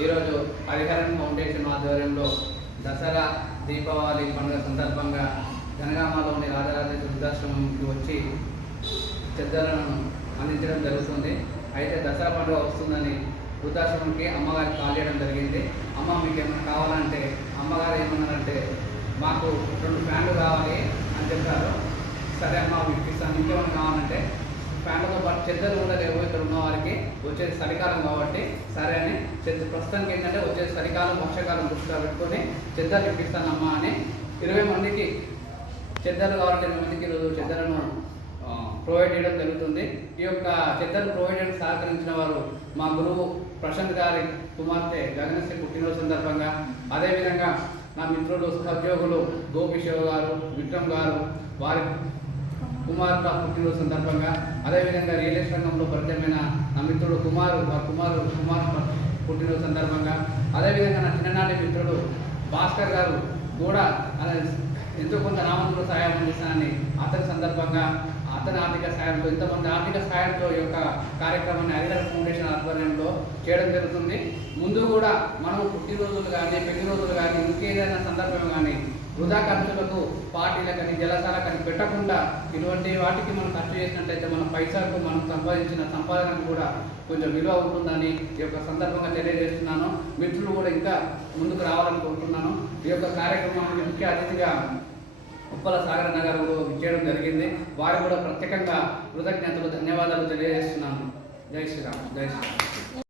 ఈరోజు హరిహరన్ ఫౌండేషన్ ఆధ్వర్యంలో దసరా దీపావళి పండుగ సందర్భంగా జనగామలోని రాజరాజేశ్వర వృద్ధాశ్రమంకి వచ్చి చెద్దలను అందించడం జరుగుతుంది. అయితే దసరా పండుగ వస్తుందని వృద్ధాశ్రమంకి అమ్మగారికి కాల్ చేయడం జరిగింది. అమ్మ మీకు ఏమైనా కావాలంటే అమ్మగారు ఏమన్నారంటే మాకు రెండు ఫ్యాన్లు కావాలి అని చెప్పారు. సరే అమ్మ మీకు ఇస్తాను. ఇంకేమైనా కావాలంటే ఫ్యాన్లతో పాటు చెద్దలు కూడా లేవు. ఇక్కడ వచ్చేది చలికాలం కాబట్టి సరే అని చెత్త ప్రస్తుతానికి ఏంటంటే వచ్చేది చలికాలం వర్షాకాలం దృష్టిలో పెట్టుకొని చెద్దలు ఇప్పిస్తానమ్మా అని ఇరవై మందికి చెద్దలు కాబట్టి ఇరవై మందికి ఈరోజు చెద్దలను ప్రొవైడ్ చేయడం జరుగుతుంది. ఈ యొక్క చెద్దలు ప్రొవైడ్ చేయడం సహకరించిన వారు మా గురువు ప్రశాంత్ గారి కుమార్తె జగన్శ్రీ పుట్టినరోజు సందర్భంగా అదేవిధంగా నా మిత్రులు సహోద్యోగులు గోపిశివ గారు విక్రమ్ గారు వారి కుమారుల పుట్టినరోజు సందర్భంగా అదేవిధంగా రియల్ ఎస్టేట్ రంగంలో పరిచయమైన నా మిత్రుడు కుమారు వారి కుమారు కుమార్ పుట్టినరోజు సందర్భంగా అదేవిధంగా నా చిన్ననాటి మిత్రుడు భాస్కర్ గారు కూడా అలా ఎంతో కొంత నామంలో సహాయం అందిస్తానని అతని సందర్భంగా అతని ఆర్థిక సహాయంతో ఇంతమంది ఆర్థిక సహాయంతో ఈ యొక్క కార్యక్రమాన్ని హరిహర ఫౌండేషన్ ఆధ్వర్యంలో చేయడం జరుగుతుంది. ముందు కూడా మనం పుట్టినరోజులు కానీ పెళ్ళి రోజులు కానీ ఇంకేదైనా సందర్భం కానీ వృధా ఖర్చులకు పార్టీలకని జలసాలకని పెట్టకుండా ఇటువంటి వాటికి మనం ఖర్చు చేసినట్లయితే మన పైసలకు మనం సంపాదించిన సంపాదనకు కూడా కొంచెం విలువ ఉంటుందని ఈ యొక్క సందర్భంగా తెలియజేస్తున్నాను. మిత్రులు కూడా ఇంకా ముందుకు రావాలని కోరుతున్నాను. ఈ యొక్క కార్యక్రమానికి ముఖ్య అతిథిగా ఉప్పల సాగర్ నగర్ చేయడం జరిగింది. వారు కూడా ప్రత్యేకంగా కృతజ్ఞతలు ధన్యవాదాలు తెలియజేస్తున్నాను. జై శ్రీరామ్ జై శ్రీరామ్.